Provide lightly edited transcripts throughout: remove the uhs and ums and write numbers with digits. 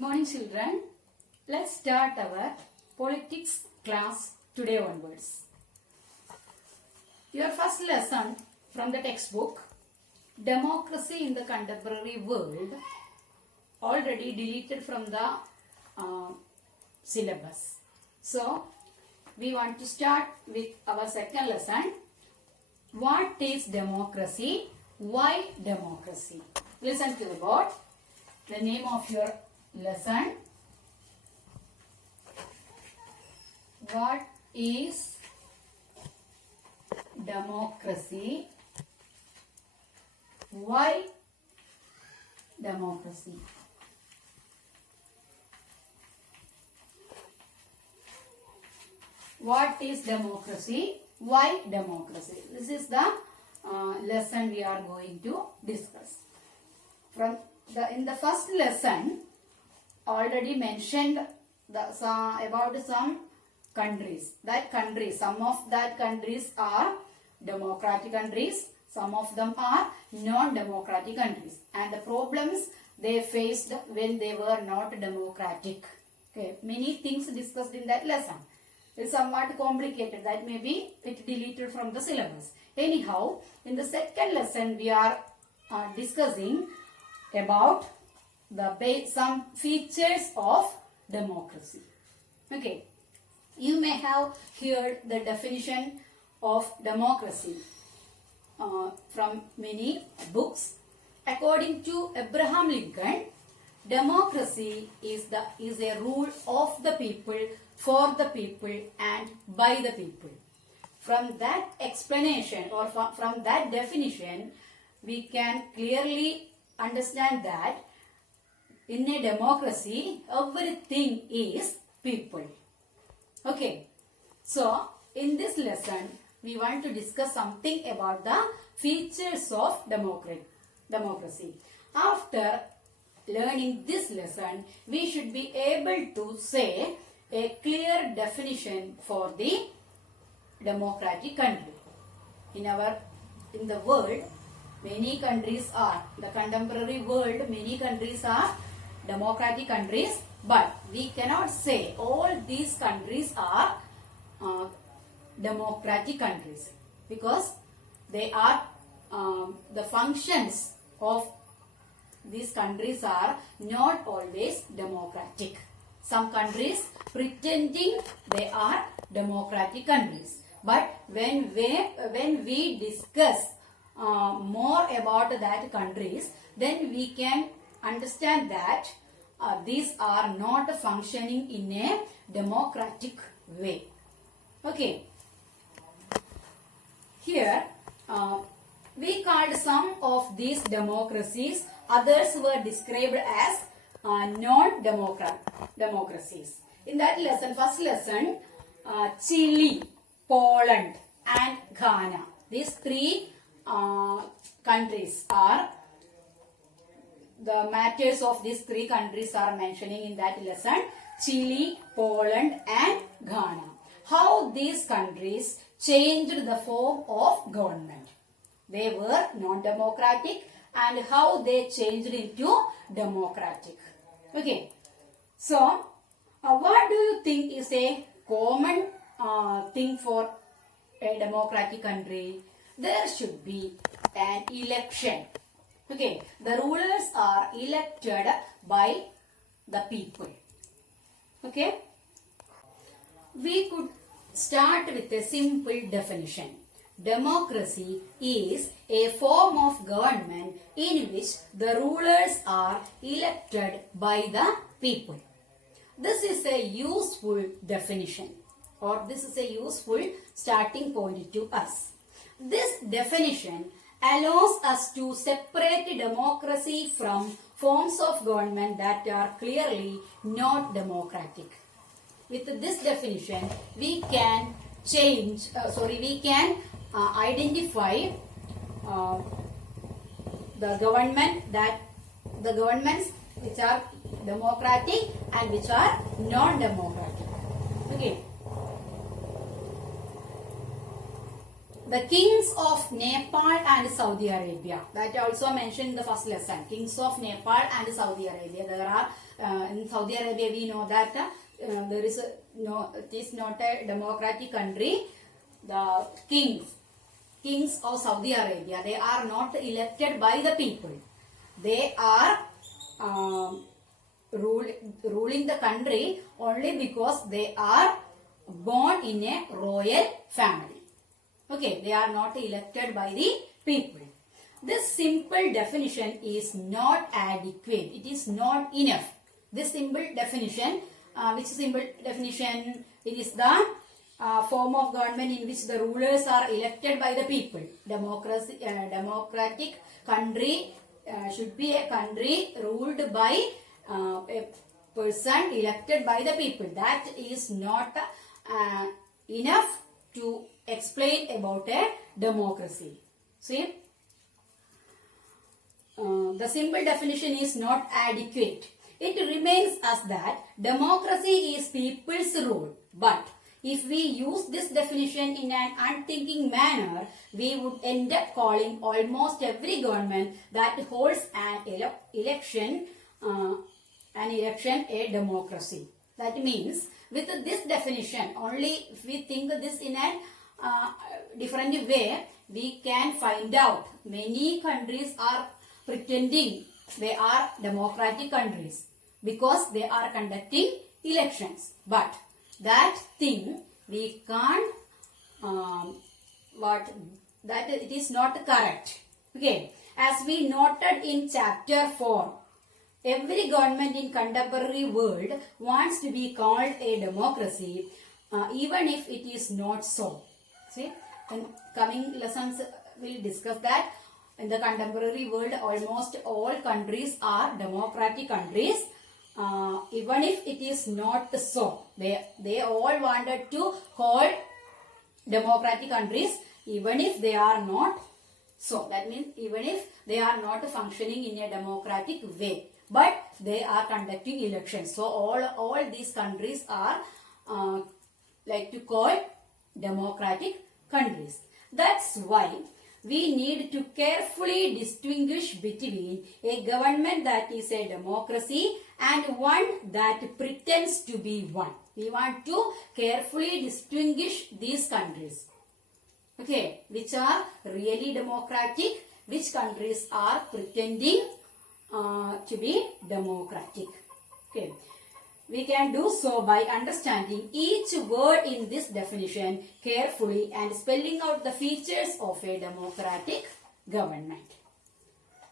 Good morning, children. Let's start our politics class today onwards. Your first lesson from the textbook, Democracy in the Contemporary World, already deleted from the syllabus. So, we want to start with our second lesson. What is democracy? Why democracy? Listen to the board. The name of your lesson. What is democracy? Why democracy? What is democracy? Why democracy? This is the lesson we are going to discuss. In the first lesson, already mentioned about some countries. Some of that countries are democratic countries. Some of them are non-democratic countries. And the problems they faced when they were not democratic. Okay, many things discussed in that lesson. It's somewhat complicated. That may be it deleted from the syllabus. Anyhow, in the second lesson, we are discussing about some features of democracy. Okay, you may have heard the definition of democracy from many books. According to Abraham Lincoln, democracy is a rule of the people, for the people, and by the people. From that explanation or from that definition, we can clearly understand that in a democracy, everything is people. Okay. So, in this lesson, we want to discuss something about the features of democracy. After learning this lesson, we should be able to say a clear definition for the democratic country. In the world, many countries are, the contemporary world, many countries are democratic countries, but we cannot say all these countries are democratic countries because they are, the functions of these countries are not always democratic. Some countries pretending they are democratic countries. But when we discuss more about that countries, then we can understand that these are not functioning in a democratic way. Okay. Here, we called some of these democracies. Others were described as non-democracies. In that lesson, first lesson, Chile, Poland, and Ghana. These three countries are, the matters of these three countries are mentioning in that lesson. Chile, Poland, and Ghana. How these countries changed the form of government. They were non-democratic and how they changed into democratic. Okay. So, what do you think is a common thing for a democratic country? There should be an election. Okay. The rulers are elected by the people. Okay. We could start with a simple definition. Democracy is a form of government in which the rulers are elected by the people. This is a useful definition, or this is a useful starting point to us. This definition allows us to separate democracy from forms of government that are clearly not democratic. With this definition, we can identify the governments which are democratic and which are non-democratic. Okay. the kings of Nepal and Saudi Arabia. That also mentioned in the first lesson. Kings of Nepal and Saudi Arabia. There are in Saudi Arabia we know that there is it is not a democratic country. The kings of Saudi Arabia, they are not elected by the people. They are ruling the country only because they are born in a royal family. Okay, they are not elected by the people. This simple definition is not adequate. It is not enough. This simple definition, which simple definition? It is the form of government in which the rulers are elected by the people. Democratic country should be a country ruled by a person elected by the people. That is not enough to explain about a democracy. See, the simple definition is not adequate. It remains as that democracy is people's rule. But if we use this definition in an unthinking manner, we would end up calling almost every government that holds an election a democracy. That means with this definition, only if we think this in a different way, we can find out many countries are pretending they are democratic countries because they are conducting elections. But that thing we can't, that it is not correct. Okay, as we noted in chapter 4, every government in contemporary world wants to be called a democracy, even if it is not so. See, in coming lessons we'll discuss that in the contemporary world almost all countries are democratic countries, even if it is not so. They all wanted to call democratic countries even if they are not so. That means even if they are not functioning in a democratic way, but they are conducting elections. So all these countries are like to call democratic countries. That's why we need to carefully distinguish between a government that is a democracy and one that pretends to be one. We want to carefully distinguish these countries. Okay, which are really democratic, which countries are pretending to be democratic. Okay. We can do so by understanding each word in this definition carefully and spelling out the features of a democratic government.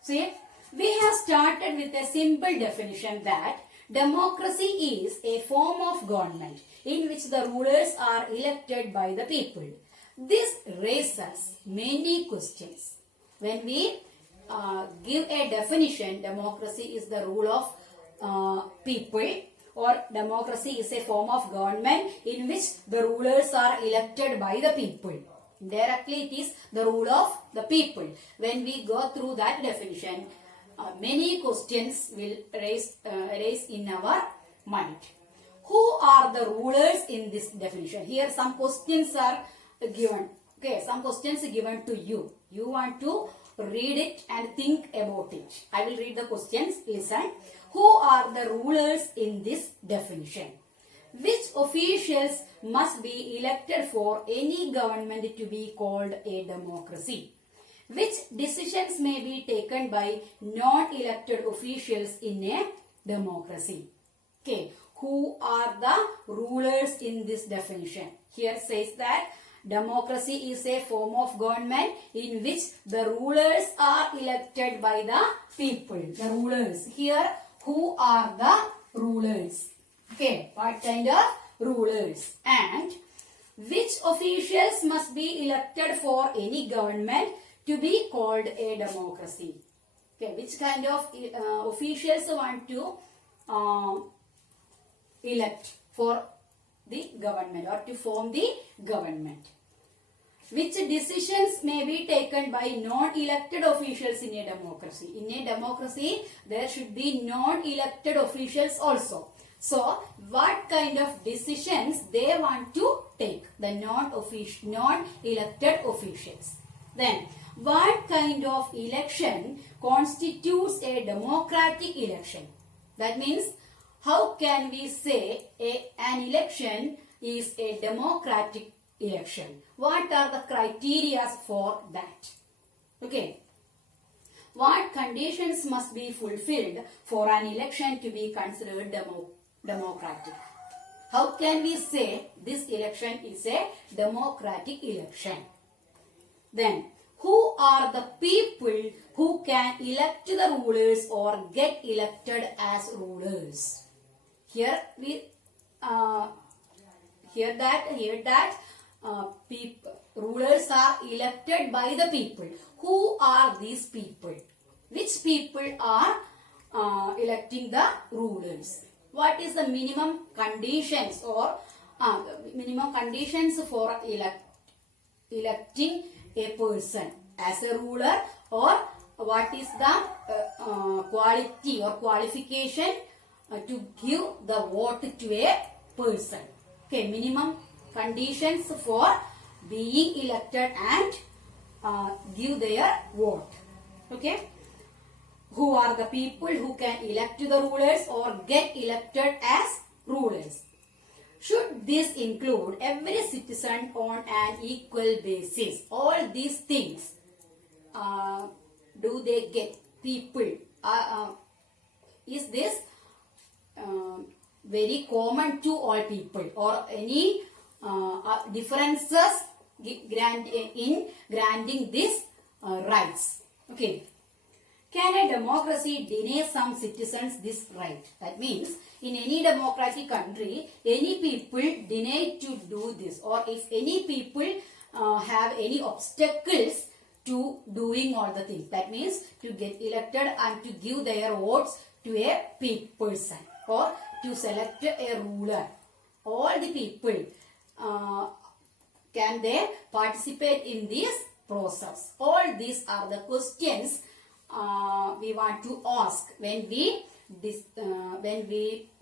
See, we have started with a simple definition that democracy is a form of government in which the rulers are elected by the people. This raises many questions. When we give a definition, democracy is the rule of people, or democracy is a form of government in which the rulers are elected by the people. Indirectly, it is the rule of the people. When we go through that definition, many questions will raise in our mind. Who are the rulers in this definition? Here some questions are given. Okay, some questions given to you. You want to read it and think about it. I will read the questions. Listen. Who are the rulers in this definition? Which officials must be elected for any government to be called a democracy? Which decisions may be taken by non-elected officials in a democracy? Okay, who are the rulers in this definition? Here says that democracy is a form of government in which the rulers are elected by the people. The rulers. Here, who are the rulers? Okay, what kind of rulers? And which officials must be elected for any government to be called a democracy? Okay, which kind of officials want to elect for the government or to form the government? Which decisions may be taken by non-elected officials in a democracy? In a democracy, there should be non-elected officials also. So, what kind of decisions they want to take? The non-elected officials. Then, what kind of election constitutes a democratic election? That means, how can we say an election is a democratic election? What are the criteria for that? Okay. What conditions must be fulfilled for an election to be considered democratic? How can we say this election is a democratic election? Then, who are the people who can elect the rulers or get elected as rulers? Here we hear that rulers are elected by the people. Who are these people? Which people are electing the rulers? What is the minimum conditions or minimum conditions for electing a person as a ruler, or what is the quality or qualification to give the vote to a person? Okay, minimum conditions for being elected and give their vote. Okay, who are the people who can elect the rulers or get elected as rulers? Should this include every citizen on an equal basis? All these things, do they get people? Is this very common to all people, or any differences in granting these rights? Okay. Can a democracy deny some citizens this right? That means, in any democratic country, any people deny to do this, or if any people have any obstacles to doing all the things, that means to get elected and to give their votes to a person or to select a ruler, all the people, can they participate in this process? All these are the questions we want to ask when we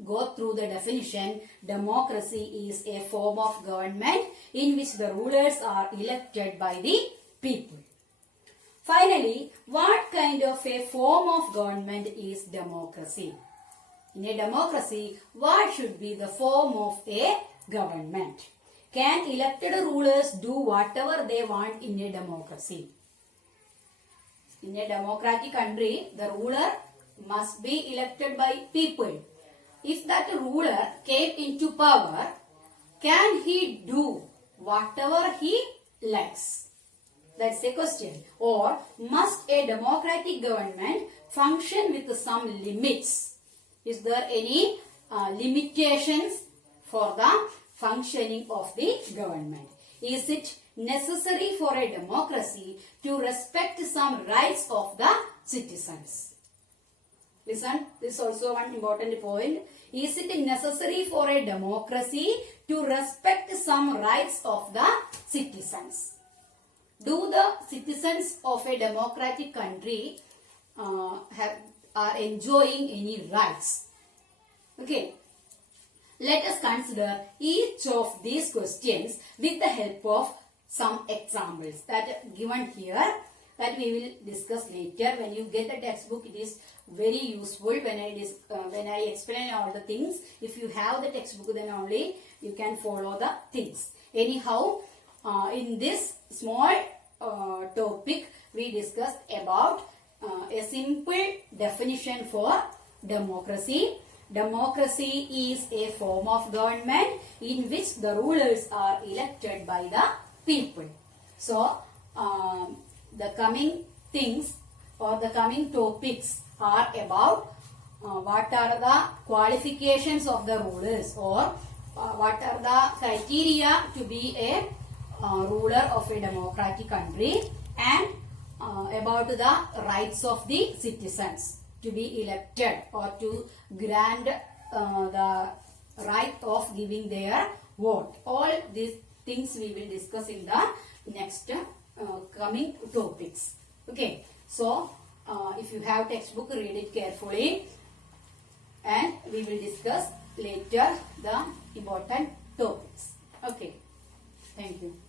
go through the definition. Democracy is a form of government in which the rulers are elected by the people. Finally, what kind of a form of government is democracy? In a democracy, what should be the form of a government? Can elected rulers do whatever they want in a democracy? In a democratic country, the ruler must be elected by people. If that ruler came into power, can he do whatever he likes? That's a question. Or must a democratic government function with some limits? Is there any limitations for the functioning of the government? Is it necessary for a democracy to respect some rights of the citizens? Listen, this is also one important point. Is it necessary for a democracy to respect some rights of the citizens? Do the citizens of a democratic country are enjoying any rights? Okay. Let us consider each of these questions with the help of some examples that are given here, that we will discuss later. When you get the textbook, it is very useful when I explain all the things. If you have the textbook, then only you can follow the things. Anyhow, in this small topic, we discussed about a simple definition for democracy. Democracy is a form of government in which the rulers are elected by the people. So, the coming things or the coming topics are about what are the qualifications of the rulers, or what are the criteria to be a ruler of a democratic country, and about the rights of the citizens to be elected or to grant the right of giving their vote. All these things we will discuss in the next coming topics. Okay, so if you have textbook, read it carefully and we will discuss later the important topics. Okay. Thank you.